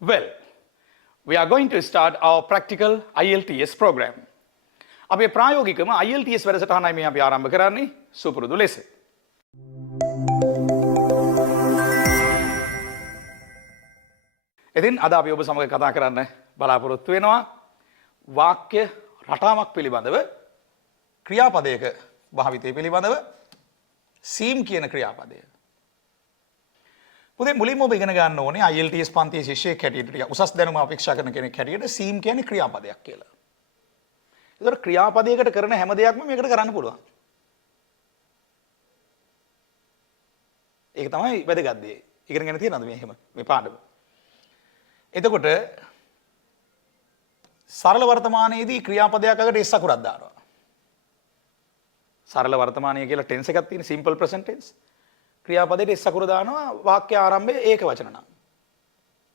Well, we are going to start our practical IELTS program. අපේ ප්‍රායෝගිකම IELTS වැඩසටහනයි මේ අපි ආරම්භ කරන්නේ සුපුරුදු ලෙස. ඉතින් අද අපි ඔබ සමග කතා කරන්න බලාපොරොත්තු වෙනවා වාක්‍ය රටාවක් පිළිබඳව ක්‍රියාපදයක භාවිතය පිළිබඳව seem කියන ක්‍රියාපදය. පුතේ මුලින්ම ඔබ ඉගෙන ගන්න ඕනේ IELTS පන්තියේ ශිෂ්‍යයෙක් හැටියට ටික උසස් දැනුම අපේක්ෂා කරන කෙනෙක් හැටියට seem කියන්නේ ක්‍රියාපදයක් කියලා. ඒතර ක්‍රියාපදයකට කරන හැම දෙයක්ම මේකට කරන්න පුළුවන්. ඒක තමයි වැදගත් දේ. ඉගෙනගෙන තියෙනවද මේ එහෙම මේ පාඩම? එතකොට සරල වර්තමානයේදී ක්‍රියාපදයක් අකට s අකුරක් දානවා. සරල වර්තමානය කියලා ටෙන්ස් එකක් තියෙන simple present tense. ක්‍රියාපදයට s අකුර දානවා වාක්‍ය ආරම්භයේ ඒක වචන නම්.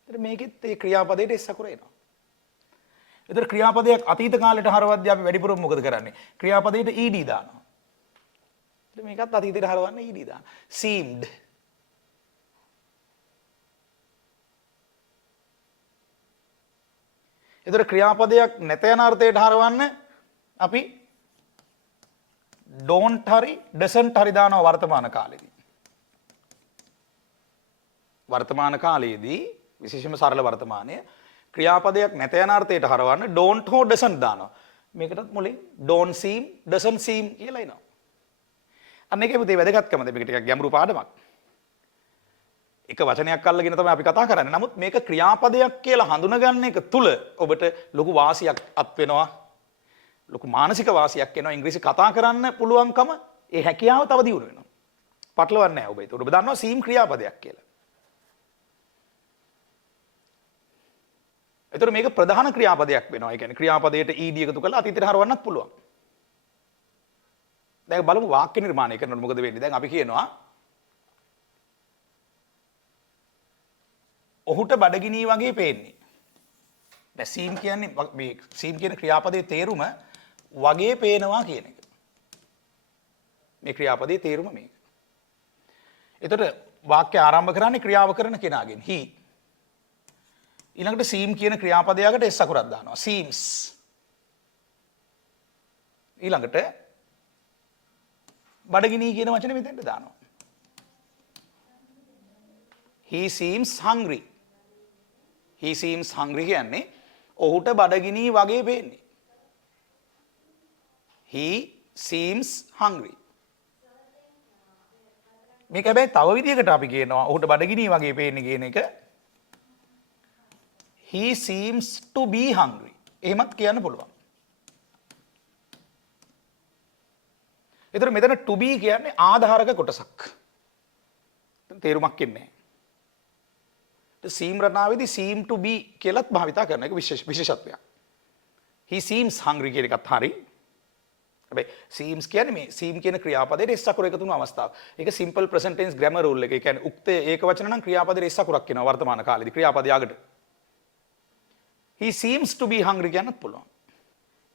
එතන මේකෙත් ඒ ක්‍රියාපදයට s අකුර එනවා. එතන ක්‍රියාපදයක් අතීත කාලයට හරවද්දී අපි වැඩිපුරම මොකද කරන්නේ? ක්‍රියාපදයට ed දානවා. එතන මේකත් අතීතයට හරවන්න ed දානවා. seemed. එතන ක්‍රියාපදයක් නැත යන අර්ථයට හරවන්න අපි don't හරි doesn't හරි දානවා වර්තමාන කාලෙදී. වර්තමාන කාලයේදී විශේෂයෙන්ම සරල වර්තමානයේ ක්‍රියාපදයක් නැත යන අර්ථයට හරවන්න don't හෝ doesn't දානවා. මේකටත් මුලින් don't seem doesn't seem කියලා එනවා. අන්න ඒකේ පුතේ වැදගත්කමද මේක ටිකක් ගැඹුරු පාඩමක්. එක වචනයක් අල්ලගෙන තමයි අපි කතා කරන්නේ. නමුත් මේක ක්‍රියාපදයක් කියලා හඳුනගන්න එක තුල ඔබට ලොකු වාසියක් අත් වෙනවා. ලොකු මානසික වාසියක් එනවා. ඉංග්‍රීසි කතා කරන්න පුළුවන්කම ඒ හැකියාව තව දියුණු වෙනවා. පටලවන්නේ නැහැ ඔබ. ඒක ඔබ දන්නවා seem ක්‍රියාපදයක් කියලා. එතකොට මේක ප්‍රධාන ක්‍රියාපදයක් වෙනවා. ඒ කියන්නේ ක්‍රියාපදයට ed එකතු කරලා අතීතයට හරවන්නත් පුළුවන්. දැන් බලමු වාක්‍ය නිර්මාණය කරනකොට මොකද වෙන්නේ? දැන් අපි කියනවා ඔහුට බඩගිනි වගේ පේන්නේ. දැන් seem කියන්නේ මේ seem කියන ක්‍රියාපදයේ තේරුම වගේ පේනවා කියන එක. මේ ක්‍රියාපදයේ තේරුම මේක. එතකොට වාක්‍ය ආරම්භ කරන්නේ ක්‍රියාව කරන කෙනාගෙන්. he ඊළඟට seem කියන ක්‍රියාපදයකට s අකුරක් දානවා. seems. ඊළඟට බඩගිනි කියන වචනේ මෙතෙන්ට දානවා. he seems hungry. he seems hungry කියන්නේ ඔහුට බඩගිනි වගේ පේන්නේ. he seems hungry. මේක හැබැයි තව විදිහකට අපි කියනවා ඔහුට බඩගිනි වගේ පේන්නේ කියන එක he seems to be hungry. එහෙමත් කියන්න පුළුවන්. ඒතර මෙතන to be කියන්නේ ආධාරක කොටසක්. තේරුමක් ඉන්නේ නැහැ. seem රටාවේදී seem to be කියලාත් භාවිතා කරන එක විශේෂත්වයක්. he seems hungry කියන එකත් හරි. හැබැයි seems කියන්නේ මේ seem කියන ක්‍රියාපදයේ s අකුර එකතු වෙන අවස්ථාව. ඒක simple present tense grammar rule එක. ඒ කියන්නේ උක්ත ඒක වචන නම් ක්‍රියාපදයේ s අකුරක් එනවා වර්තමාන කාලේදී ක්‍රියාපදය අගට. he seems to be hungry කියන්නත් පුළුවන්.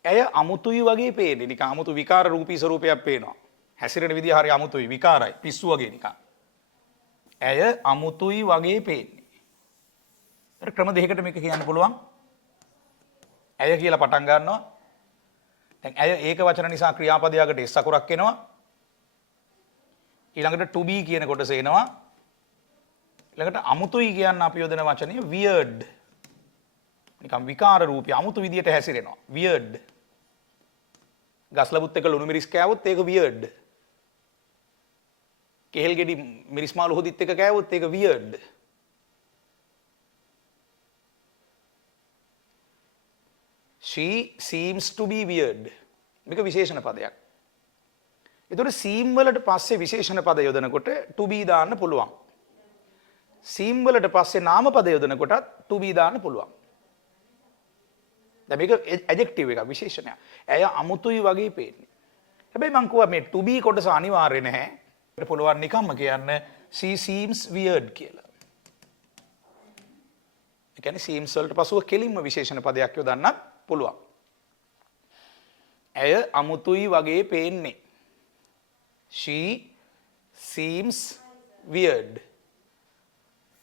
ඇය අමුතුයි වගේ පේන්නේ. නිකන් අමුතු විකාර රූපී ස්වරූපයක් පේනවා. හැසිරෙන විදිය හරි අමුතුයි විකාරයි. පිස්සු වගේ නිකන්. ඇය අමුතුයි වගේ පේන්නේ. ඒතර ක්‍රම දෙකකට මේක කියන්න පුළුවන්. ඇය කියලා පටන් ගන්නවා. දැන් ඇය ඒක වචන නිසා ක්‍රියාපදයකට s අකුරක් එනවා. ඊළඟට to be කියන කොටස එනවා. ඊළඟට අමුතුයි කියන්න අපි යොදන වචනය weird. නිකම් විකාර රූපී අමුතු විදියට හැසිරෙනවා. weird. ගස්ලබුත් එක ලුණු මිරිස් කෑවොත් ඒක weird. කෙහෙල් ගෙඩි මිරිස් මාළු හොදිත් එක කෑවොත් ඒක weird. she seems to be weird. මේක විශේෂණ පදයක්. ඒතකොට seem වලට පස්සේ විශේෂණ පද යොදනකොට to be දාන්න පුළුවන්. seem වලට පස්සේ නාම පද යොදනකොටත් to be දාන්න පුළුවන්. දැන් මේක ඇඩ්ජෙක්ටිව් එකක් විශේෂණයක්. ඇය අමුතුයි වගේ පේන්නේ. හැබැයි මම කිව්වා මේ to be කොටස අනිවාර්ය නැහැ. ඒකට පුළුවන් නිකම්ම කියන්න she seems weird කියලා. ඒ කියන්නේ seems වලට පසුව කෙලින්ම විශේෂණ පදයක් යොදන්නත් පුළුවන්. ඇය අමුතුයි වගේ පේන්නේ. she seems weird.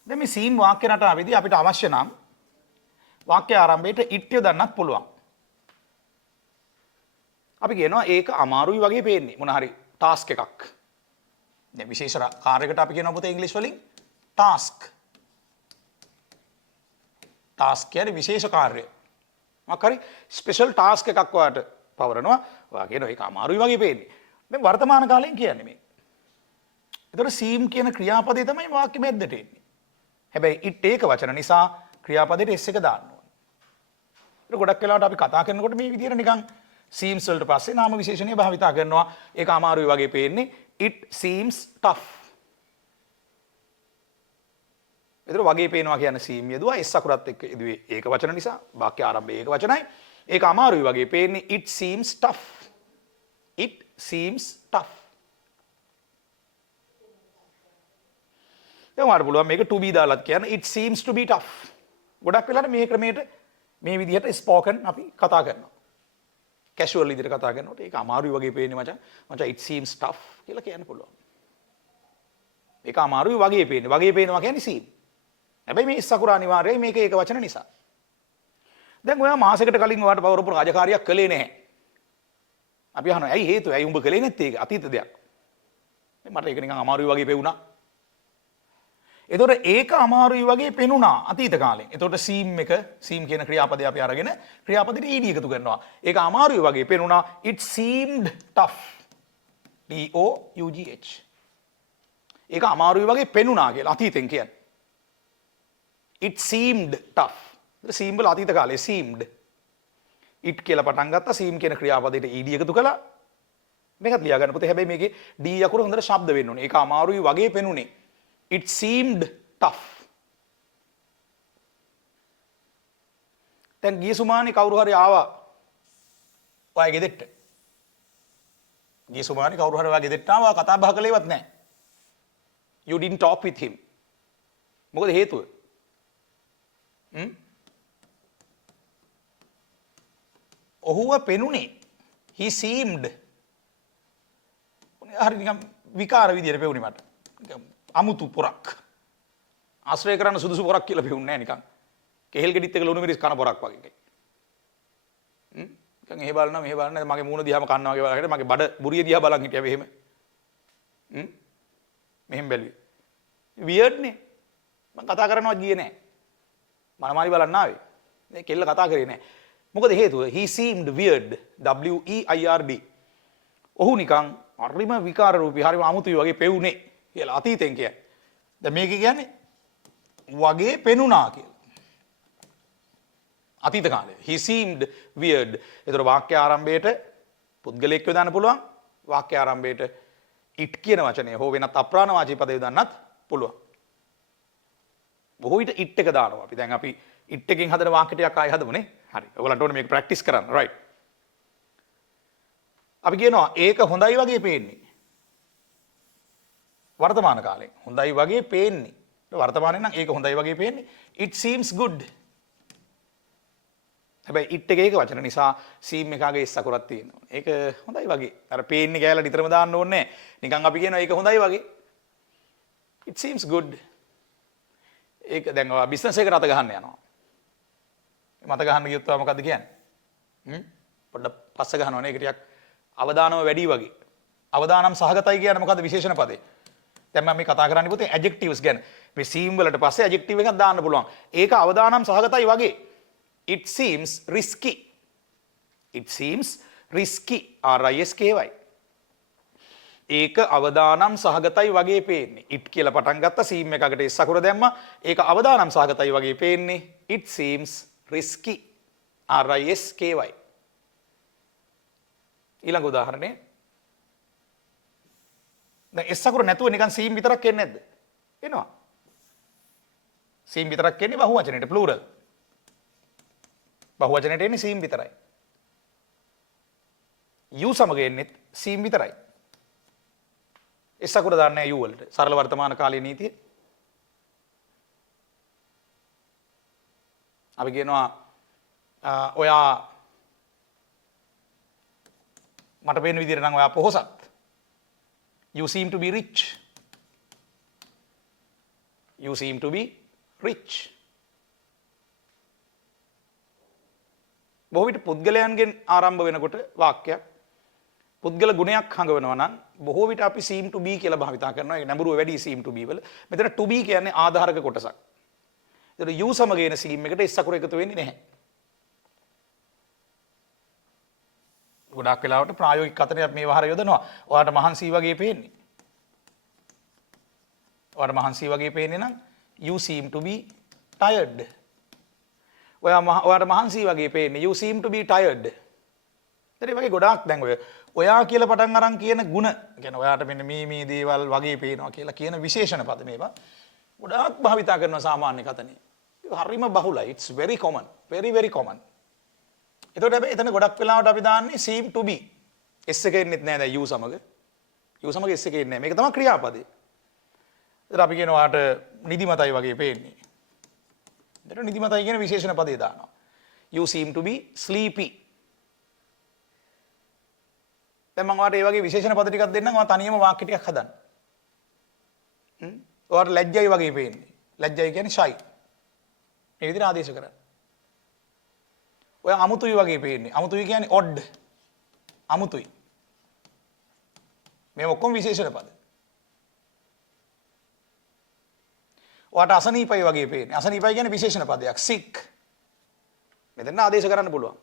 දැන් මේ seem වාක්‍ය රටාවේදී අපිට අවශ්‍ය නම් වාක්‍ය ආරම්භයට it යොදන්නත් පුළුවන්. අපි කියනවා ඒක අමාරුයි වගේ පේන්නේ මොන හරි ටාස්ක් එකක්. දැන් විශේෂ කාර්යයකට අපි කියනවා පුතේ ඉංග්‍රීසි වලින් ටාස්ක්. ටාස්ක් කියන්නේ විශේෂ කාර්යය. මොකක් හරි ස්පෙෂල් ටාස්ක් එකක් ඔයාලට පවරනවා. ඔයා කියනවා ඒක අමාරුයි වගේ පේන්නේ. මේ වර්තමාන කාලයෙන් කියන්නේ මේ. ඒතර සීම් කියන ක්‍රියාපදේ තමයි වාක්‍ය මැද්දට එන්නේ. හැබැයි it ඒක වචන නිසා ක්‍රියාපදයට s එක දාන්න ඕනේ. ඒක ගොඩක් වෙලාවට අපි කතා කරනකොට මේ විදිහට නිකන් seems වලට පස්සේ නාම විශේෂණය භාවිතා කරනවා. ඒක අමාරුයි වගේ පේන්නේ. It seems tough. ඒතර වගේ පේනවා කියන්නේ seem යදුවා s අකුරත් එක්ක යදුවේ ඒක වචන නිසා වාක්‍ය ආරම්භයේ ඒක වචනයි. ඒක අමාරුයි වගේ පේන්නේ. It seems tough. It seems tough. දැන් ඔයාලට පුළුවන් මේක to be දාලත් කියන්න. It seems to be tough. ගොඩක් වෙලාවට මේ ක්‍රමයට මේ විදිහට ස්පෝකන් අපි කතා කරනවා. කැෂුවල් විදිහට කතා කරනකොට ඒක අමාරුයි වගේ පේන්නේ මචං. මචං it seems tough කියලා කියන්න පුළුවන්. ඒක අමාරුයි වගේ පේන්නේ. වගේ පේනවා කියන්නේ seem. හැබැයි මේ ඉස්සකුර අනිවාර්යයි මේක ඒක වචන නිසා. දැන් ඔයා මාසෙකට කලින් ඔයාට පවරපු රාජකාරියක් කළේ නැහැ. අපි අහනවා ඇයි හේතුව? ඇයි උඹ කළේ නැත්තේ? ඒක අතීත දෙයක්. මට ඒක නිකන් අමාරුයි වගේ පෙවුනා. එතකොට ඒක අමාරුයි වගේ පෙනුණා අතීත කාලේ. එතකොට seem එක seem කියන ක්‍රියාපදේ අපි අරගෙන ක්‍රියාපදෙට ed එකතු කරනවා. ඒක අමාරුයි වගේ පෙනුණා. It seemed tough. T O U G H. ඒක අමාරුයි වගේ පෙනුණා කියලා අතීතෙන් කියන්නේ. It seemed tough. seem වල අතීත කාලේ seemed. it කියලා පටන් ගත්තා seem කියන ක්‍රියාපදයට ed එකතු කළා. මේකත් ලියා ගන්න පුතේ. හැබැයි මේකේ d අකුර හොඳට ශබ්ද වෙන්න ඕනේ. ඒක අමාරුයි වගේ පෙනුනේ. It seemed tough. දැන් ගිය සුමානේ කවුරු හරි ආවා ඔයා ගෙදෙට්ට. ගිය සුමානේ කවුරු හරි ඔයා ගෙදෙට්ට ආවා කතා බහ කළේවත් නැහැ. You didn't talk with him. මොකද හේතුව? ඔහුව පෙනුනේ. He seemed. හරි නිකන් විකාර විදියට පෙවුනේ මට. අමුතු පොරක්. ආශ්‍රය කරන්න සුදුසු පොරක් කියලා පෙවුන්නේ නැහැ නිකන්. කෙහෙල් ගෙඩිත් එක ලුණු මිරිස් කන පොරක් වගේ එකයි. නිකන් එහෙ බලනවා මෙහෙ බලනවා මගේ මූණ දිහාම කන්නවා වගේ බලකට මගේ බඩ බුරිය දිහා බලන් හිටියා මෙහෙම. මෙහෙම බැලුවේ. weird නේ. මම කතා කරනවත් ගියේ නැහැ. මනමාලි බලන්න ආවේ. මේ කෙල්ල කතා කරේ නැහැ. මොකද හේතුව? He seemed weird. W E I R D. ඔහු නිකන් හරිම විකාර රූපී හරිම අමුතුයි වගේ පෙවුනේ. කියලා අතීතෙන් කියන්නේ. දැන් මේක කියන්නේ වගේ පෙනුණා කියලා. අතීත කාලේ. He seemed weird. ඒතර වාක්‍ය ආරම්භයේට පුද්ගලයෙක් යොදන්න පුළුවන්. වාක්‍ය ආරම්භයේට it කියන වචනය හෝ වෙනත් අප්‍රාණවාචී පද යොදන්නත් පුළුවන්. බොහෝ විට it එක දානවා. අපි දැන් අපි it එකෙන් හදන වාක්‍ය ටිකක් ආයෙ හදමුනේ. හරි. ඔයගලන්ට ඕනේ මේක ප්‍රැක්ටිස් කරන්න. right. අපි කියනවා ඒක හොඳයි වගේ පේන්නේ. වර්තමාන කාලේ හොඳයි වගේ පේන්නේ. වර්තමානයේ නම් ඒක හොඳයි වගේ පේන්නේ. It seems good. හැබැයි it එක ඒක වචන නිසා seem එකගේ s අකුරක් තියෙනවා. ඒක හොඳයි වගේ. අර පේන්නේ ගෑලා නිතරම දාන්න ඕනේ නැහැ. නිකන් අපි කියනවා ඒක හොඳයි වගේ. It seems good. ඒක දැන් ඔයා බිස්නස් එකට අත ගහන්න යනවා. මත ගහන්න ගියොත් ඔයා මොකද්ද කියන්නේ? පොඩ්ඩක් පස්ස ගහනවනේ ඒක ටිකක් අවදානම වැඩි වගේ. අවදානම් සහගතයි කියන්නේ මොකද්ද විශේෂණ පදේ? දැන් මම මේ කතා කරන්නේ පුතේ adjectives ගැන. මේ seem වලට පස්සේ adjective එකක් දාන්න පුළුවන්. ඒක අවදානම් සහගතයි වගේ. It seems risky. It seems risky. R I S K Y. ඒක අවදානම් සහගතයි වගේ පේන්නේ. it කියලා පටන් ගත්තා seem එකකට s අකුර දැම්මා. ඒක අවදානම් සහගතයි වගේ පේන්නේ. It seems risky. R I S K Y. ඊළඟ උදාහරණය. දැන් s අකුර නැතුව නිකන් seem විතරක් එන්නේ නැද්ද? එනවා. seem විතරක් එන්නේ බහුවචනයේට plural. බහුවචනයට එන්නේ seem විතරයි. you සමග එන්නේ seem විතරයි. s අකුර දාන්නේ නැහැ you වලට. සරල වර්තමාන කාලීන නීතිය. අපි කියනවා ඔයා මට පේන විදිහට නම් ඔයා පොහොසත්. You seem to be rich. You seem to be rich. බොහෝ විට පුද්ගලයන්ගෙන් ආරම්භ වෙනකොට වාක්‍යයක් පුද්ගල ගුණයක් හඟවනවා නම් බොහෝ විට අපි seem to be කියලා භාවිතා කරනවා. ඒ නැඹුරුව වැඩි seem to be වල. මෙතන to be කියන්නේ ආධාරක කොටසක්. ඒතර you සමග එන seem එකට s අකුර එකතු වෙන්නේ නැහැ. ගොඩාක් වෙලාවට ප්‍රායෝගික කතනයක් මේ වහර යොදනවා. ඔයාලට මහන්සි වගේ පේන්නේ. ඔයාලට මහන්සි වගේ පේන්නේ නම් you seem to be tired. ඔයාලට මහන්සි වගේ පේන්නේ you seem to be tired. ඒ වගේ ගොඩාක් දැන් ඔයා කියලා පටන් අරන් කියන ಗುಣ කියන්නේ ඔයාට මෙන්න මේ දේවල් වගේ පේනවා කියලා කියන විශේෂණ පද මේවා ගොඩාක් භාවිතා කරන සාමාන්‍ය කතනේ. හරිම බහුලයි. It's very common. Very common. එතකොට හැබැයි එතන ගොඩක් වෙලාවට අපි දාන්නේ seem to be. s එක එන්නෙත් නැහැ දැන් you සමග. you සමග s එක එන්නේ නැහැ. මේක තමයි ක්‍රියාපදේ. එතකොට අපි කියනවා ඔයාට නිදිමතයි වගේ පේන්නේ. එතකොට නිදිමතයි කියන විශේෂණ පදේ දානවා. You seem to be sleepy. දැන් මම ඔයාලට මේ වගේ විශේෂණ පද ටිකක් දෙන්නම්. ඔයා තනියම වාක්‍ය ටිකක් හදන්න. ඔයාලට ලැජ්ජයි වගේ පේන්නේ. ලැජ්ජයි කියන්නේ shy. මේ විදිහට ආදේශ කරන්න. ඔයා අමුතුයි වගේ පේන්නේ. අමුතුයි කියන්නේ odd. අමුතුයි. මේ ඔක්කොම විශේෂණ පද. ඔයාට අසනීපයි වගේ පේන්නේ. අසනීපයි කියන්නේ විශේෂණ පදයක්. sick. මෙතන ආදේශ කරන්න පුළුවන්.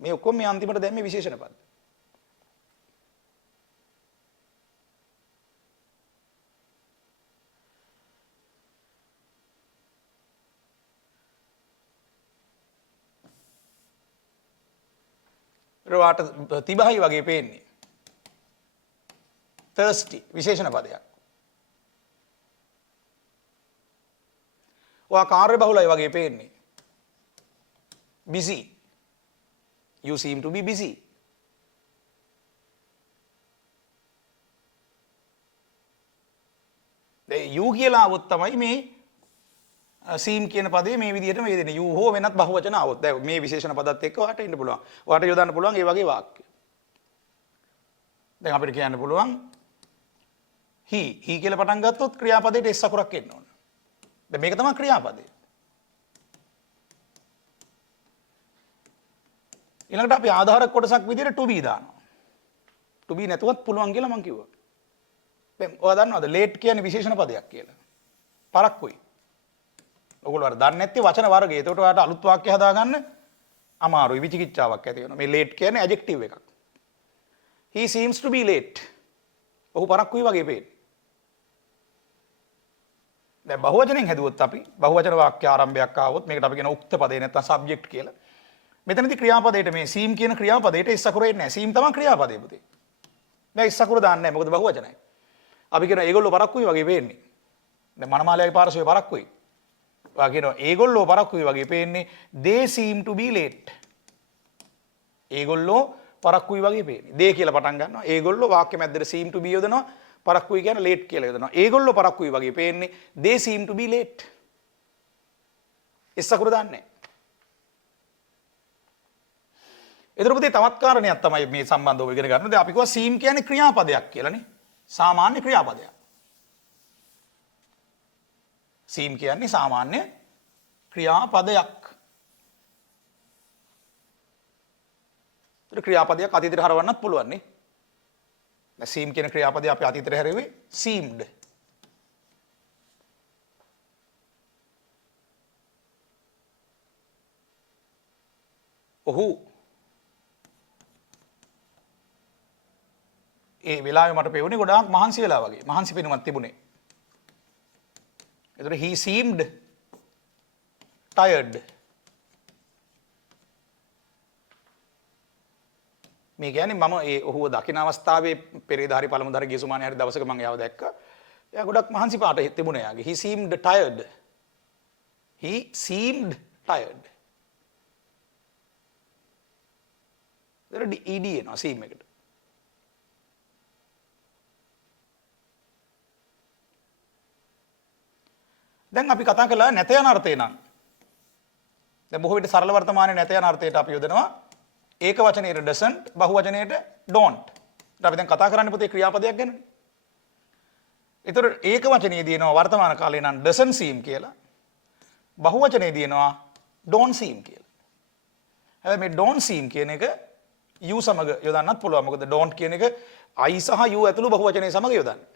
මේ ඔක්කොම මේ අන්තිමට දැම්මේ විශේෂණ පද. රවාට තිබහයි වගේ පේන්නේ. thirsty විශේෂණ පදයක්. ඔයා කාර්ය බහුලයි වගේ පේන්නේ. busy. You seem to be busy. you කියලා આવොත් තමයි මේ seem කියන පදේ මේ විදිහට මේ දෙන්නේ. you හෝ වෙනත් බහුවචන આવොත්. දැන් මේ විශේෂණ පදත් එක්ක ඔයාට ඉන්න පුළුවන්. ඔයාට යොදන්න පුළුවන් ඒ වගේ වාක්‍ය. දැන් අපිට කියන්න පුළුවන් he කියලා පටන් ගත්තොත් ක්‍රියාපදයට s අකුරක් එන්න ඕන. දැන් මේක තමයි ක්‍රියාපදය. ඊළඟට අපි ආධාරක කොටසක් විදිහට to be දානවා. to be නැතුවත් පුළුවන් කියලා මම කිව්වා. දැන් ඔයා දන්නවද late කියන්නේ විශේෂණ පදයක් කියලා? පරක්කුයි. ඔයගොල්ලෝ අර දන්නේ නැති වචන වර්ගය. ඒකට ඔයාලට අලුත් වාක්‍ය හදාගන්න අමාරුයි. විචිකිච්ඡාවක් ඇති වෙනවා. මේ late කියන්නේ adjective එකක්. He seems to be late. ඔහු පරක්කුයි වගේ පේන්නේ. දැන් බහුවචනෙන් හැදුවොත් අපි බහුවචන වාක්‍ය ආරම්භයක් ආවොත් මේකට අපි කියන උක්ත පදේ නැත්නම් subject කියලා. මෙතනදී ක්‍රියාපදයට මේ seem කියන ක්‍රියාපදයට s අකුර එන්නේ නැහැ. seem තමයි ක්‍රියාපදේ පුතේ. දැන් s අකුර දාන්නේ නැහැ. මොකද බහුවචනයි. අපි කියන ඒගොල්ලෝ පරක්කුයි වගේ පේන්නේ. දැන් මනමාලයාගේ පාර්ශවයේ පරක්කුයි. ඔයා කියනවා ඒගොල්ලෝ පරක්කුයි වගේ පේන්නේ. they seem to be late. ඒගොල්ලෝ පරක්කුයි වගේ පේන්නේ. they කියලා පටන් ගන්නවා. ඒගොල්ලෝ වාක්‍ය මැද්දට seem to be යොදනවා. පරක්කුයි කියන්නේ late කියලා යොදනවා. ඒගොල්ලෝ පරක්කුයි වගේ පේන්නේ. they seem to be late. s අකුර දාන්නේ නැහැ. ඒතර පුතේ තවත් කාරණයක් තමයි මේ සම්බන්ධව ඉගෙන ගන්න. දැන් අපි කිව්වා seem කියන්නේ ක්‍රියාපදයක් කියලානේ. සාමාන්‍ය ක්‍රියාපදයක්. seem කියන්නේ සාමාන්‍ය ක්‍රියාපදයක්. ඒක ක්‍රියාපදයක් අතීතයට හරවන්නත් පුළුවන් නේ. දැන් seem කියන ක්‍රියාපදය අපි අතීතයට හැරෙන්නේ seemed. ඔහු ඒ වෙලාවේ මට පෙවුනේ ගොඩාක් මහන්සි වෙලා වගේ. මහන්සි පෙනුමක් තිබුණේ. ඒතර he seemed tired. මේ කියන්නේ මම ඒ ඔහුව දකින අවස්ථාවේ පෙරේදා හරි පළමුදා හරි ගියසුමානේ හරි දවසක මම එයාව දැක්කා. එයා ගොඩක් මහන්සි පාට තිබුණා එයාගේ. he seemed tired. he seemed tired. ඒතර ed එනවා seem එකට. දැන් අපි කතා කළා නැත යන අර්ථය නම්. දැන් බොහෝ විට සරල වර්තමානයේ නැත යන අර්ථයට අපි යොදනවා ඒක වචනයේ doesn't බහු වචනයේට don't. අපි දැන් කතා කරන්නේ පුතේ ක්‍රියාපදයක් ගැනනේ. ඒතර ඒක වචනයේ දිනනවා වර්තමාන කාලේ නම් doesn't seem කියලා. බහු වචනයේ දිනනවා don't seem කියලා. හැබැයි මේ don't seem කියන එක you සමග යොදන්නත් පුළුවන්. මොකද don't කියන එක I සහ you ඇතුළු බහුවචනයේ සමග යොදන්නේ.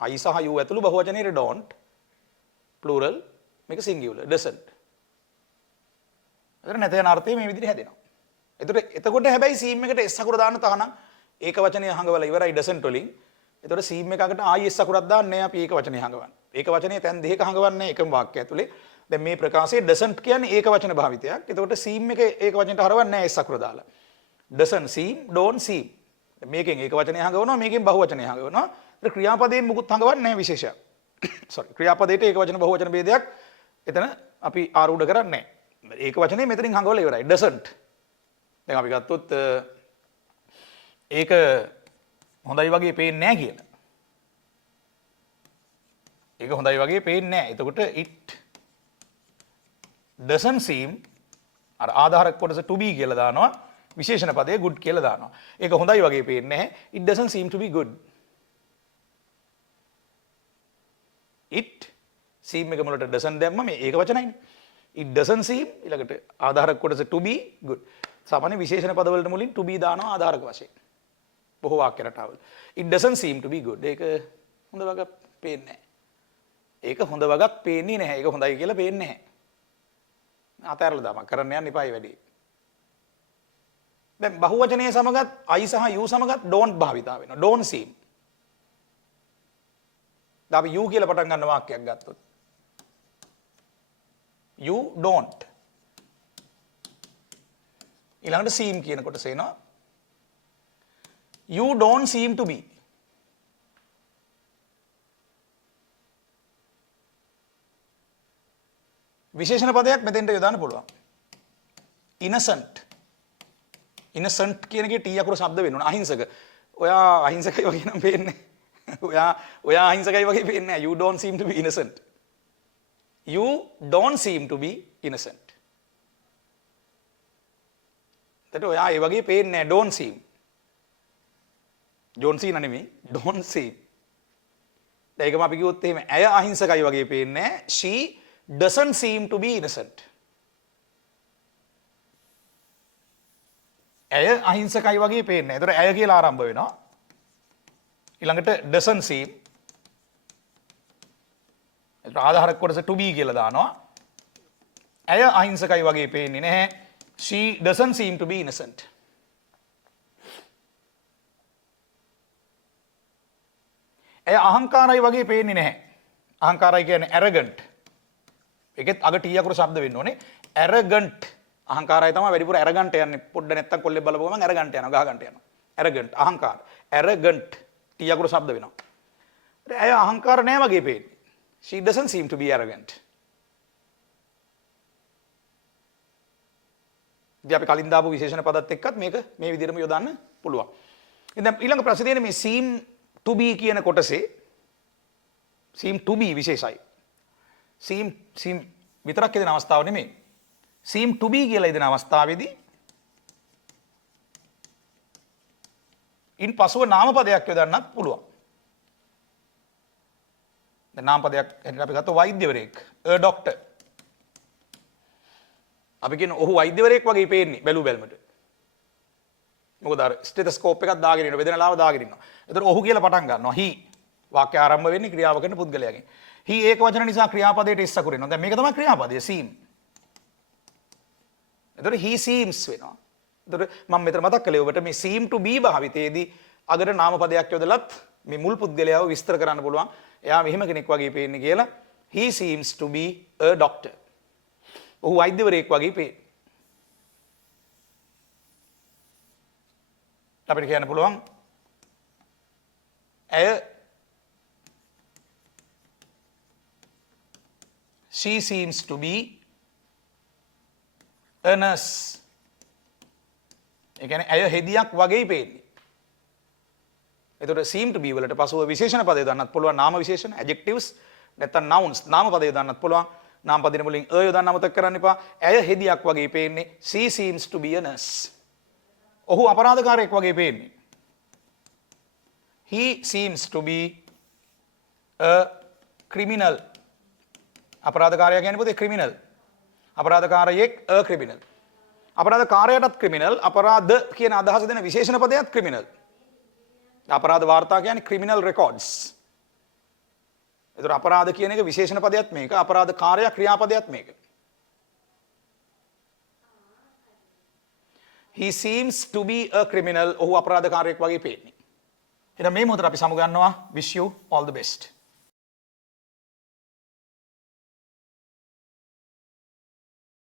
I සහ you ඇතුළු බහුවචනයේ don't plural මේක singular doesn't. එතන නැත යන අර්ථය මේ විදිහට හැදෙනවා. එතකොට හැබැයි seem එකට s අකුර දාන්න තහනම් ඒක වචනය හංගවලා ඉවරයි doesn't වලින්. එතකොට seem එකකට ආයි s අකුරක් දාන්නේ නැහැ අපි ඒක වචනේ හංගවන්නේ. ඒක වචනේ තැන් දෙකක හංගවන්නේ එකම වාක්‍යය ඇතුලේ. දැන් මේ ප්‍රකාශයේ doesn't කියන්නේ ඒක වචන භාවිතයක්. එතකොට seem එක ඒක වචනට හරවන්නේ නැහැ s අකුර දාලා. doesn't seem don't seem. මේකෙන් ඒක වචනේ හංගවනවා මේකෙන් බහු වචනේ හංගවනවා. ඒක ක්‍රියාපදයෙන් මුකුත් හංගවන්නේ නැහැ විශේෂයක්. sorry ක්‍රියාපදයට ඒක වචන බහු වචන ભેදයක් එතන අපි ආරූඪ කරන්නේ නැහැ. ඒක වචනේ මෙතනින් හංගවලා ඉවරයි. doesn't. දැන් අපි ගත්තොත් ඒක හොඳයි වගේ පේන්නේ නැහැ කියලා. ඒක හොඳයි වගේ පේන්නේ නැහැ. එතකොට it doesn't seem අර ආධාරක කොටස to be කියලා දානවා. විශේෂණ පදයේ good කියලා දානවා. ඒක හොඳයි වගේ පේන්නේ නැහැ. It doesn't seem to be good. it seem එක මුලට doesn't දැම්ම මේ ඒක වචනයිනේ. it doesn't seem ඊළඟට ආධාරක කොටස to be good. සාමාන්‍ය විශේෂණ පදවලට මුලින් to be දානවා ආධාරක වශයෙන්. බොහෝ වාක්‍ය රටාවල. It doesn't seem to be good. ඒක හොඳ වගක් පේන්නේ නැහැ. ඒක හොඳ වගක් පේන්නේ නැහැ. ඒක හොඳයි කියලා පේන්නේ නැහැ. අතහැරලා දාමක් කරන්න යන්න එපා මේ වැඩේ. දැන් බහුවචනයේ සමගත් I සහ you සමගත් don't භාවිතා වෙනවා. don't seem. දැන් අපි you කියලා පටන් ගන්න වාක්‍යයක් ගත්තොත්. you don't. ඊළඟට seem කියන කොටස එනවා. You don't seem to be. විශේෂණ පදයක් මෙතෙන්ට යොදාන්න පුළුවන්. innocent. innocent කියන එකේ t අකුර ශබ්ද වෙනවා. අහිංසක. ඔයා අහිංසකයි වගේ නම් පේන්නේ. ඔයා අහිංසකයි වගේ පේන්නේ නැහැ. You don't seem to be innocent. You don't seem to be innocent. එතකොට ඔයා ඒ වගේ පේන්නේ නැහැ. don't seem. don't seem නෙමෙයි. don't seem. දැන් ඒකම අපි කිව්වොත් එහෙම ඇය අහිංසකයි වගේ පේන්නේ නැහැ. she doesn't seem to be innocent. ඇය අහිංසකයි වගේ පේන්නේ. ඒතර ඇය කියලා ආරම්භ වෙනවා. ඊළඟට doesn't seem. ඒතර ආධාරක කොටස to be කියලා දානවා. ඇය අහිංසකයි වගේ පේන්නේ නැහැ. She doesn't seem to be innocent. ඇය අහංකාරයි වගේ පේන්නේ නැහැ. අහංකාරයි කියන්නේ arrogant. ඒකෙත් අග t අකුර ශබ්ද වෙන්න ඕනේ. arrogant අහංකාරය තමයි වැඩිපුර arrogant යන්නේ. පොඩ්ඩ නැත්තම් කොල්ලේ බලපුවම arrogant යනවා ගහ ගන්නට යනවා. arrogant අහංකාර. arrogant t අකුර ශබ්ද වෙනවා. ඇය අහංකාර නෑ වගේ පේන්නේ. She doesn't seem to be arrogant. ඉතින් අපි කලින් දාපු විශේෂණ පදත් එක්කත් මේක මේ විදිහටම යොදන්න පුළුවන්. ඉතින් දැන් ඊළඟ ප්‍රශ්නේ තියෙන්නේ මේ seem to be කියන කොටසේ seem to be විශේෂයි. seem විතරක් යෙදෙන අවස්ථාව නෙමෙයි. seem to be කියලා යෙදෙන අවස්ථාවේදී ඉන් පසුව නාම පදයක් යොදන්නත් පුළුවන්. දැන් නාම පදයක් හැටියට අපි ගත්තා වෛද්‍යවරයෙක්, a doctor. අපි කියන ඔහු වෛද්‍යවරයෙක් වගේ පේන්නේ බැලු බැලමට. මොකද අර ස්ටෙතස්කෝප් එකක් දාගෙන ඉන්න වේදනාලාව දාගෙන ඉන්නවා. එතකොට ඔහු කියලා පටන් ගන්නවා. he වාක්‍ය ආරම්භ වෙන්නේ ක්‍රියාව කරන පුද්ගලයාගෙන්. he ඒක වචන නිසා ක්‍රියාපදයට s අකුර එනවා. දැන් මේක තමයි ක්‍රියාපදය seem. එතකොට he seems වෙනවා. එතකොට මම මෙතන මතක් කළේ ඔබට මේ seem to be භාවිතයේදී අගට නාම පදයක් යොදලත් මේ මුල් පුද්ගලයාව විස්තර කරන්න පුළුවන්. එයා මෙහෙම කෙනෙක් වගේ පේන්නේ කියලා. he seems to be a doctor. ඔහු වෛද්‍යවරයෙක් වගේ පේන්නේ. අපිට කියන්න පුළුවන් ඇය she seems to be a nurse. ඒ කියන්නේ ඇය හෙදියක් වගේ පේන්නේ. එතකොට seem to be වලට පසුව විශේෂණ පදය දාන්නත් පුළුවන්. නාම විශේෂණ adjectives නැත්නම් nouns නාම පදය දාන්නත් පුළුවන්. නාම පදින මුලින් a යොදන්න අමතක කරන්න එපා. ඇය හෙදියක් වගේ පේන්නේ. she seems to be a nurse. ඔහු අපරාධකාරයෙක් වගේ පේන්නේ. he seems to be a criminal. අපරාධකාරයා කියන්නේ පොතේ criminal. අපරාධකාරයෙක් a criminal. අපරාධ කාරයටත් ක්‍රිමිනල්, අපරාධ කියන අදහස දෙන විශේෂණ පදයත් ක්‍රිමිනල්. අපරාධ වාර්තා කියන්නේ ක්‍රිමිනල් රෙකෝඩ්ස්. ඒතර අපරාධ කියන එක විශේෂණ පදයක් මේක, අපරාධ කාර්ය ක්‍රියාපදයක් මේක. He seems to be a criminal. ඔහු අපරාධකාරයෙක් වගේ පේන්නේ. එහෙනම් මේ මොහොතට අපි සමු ගන්නවා. Wish you all the best.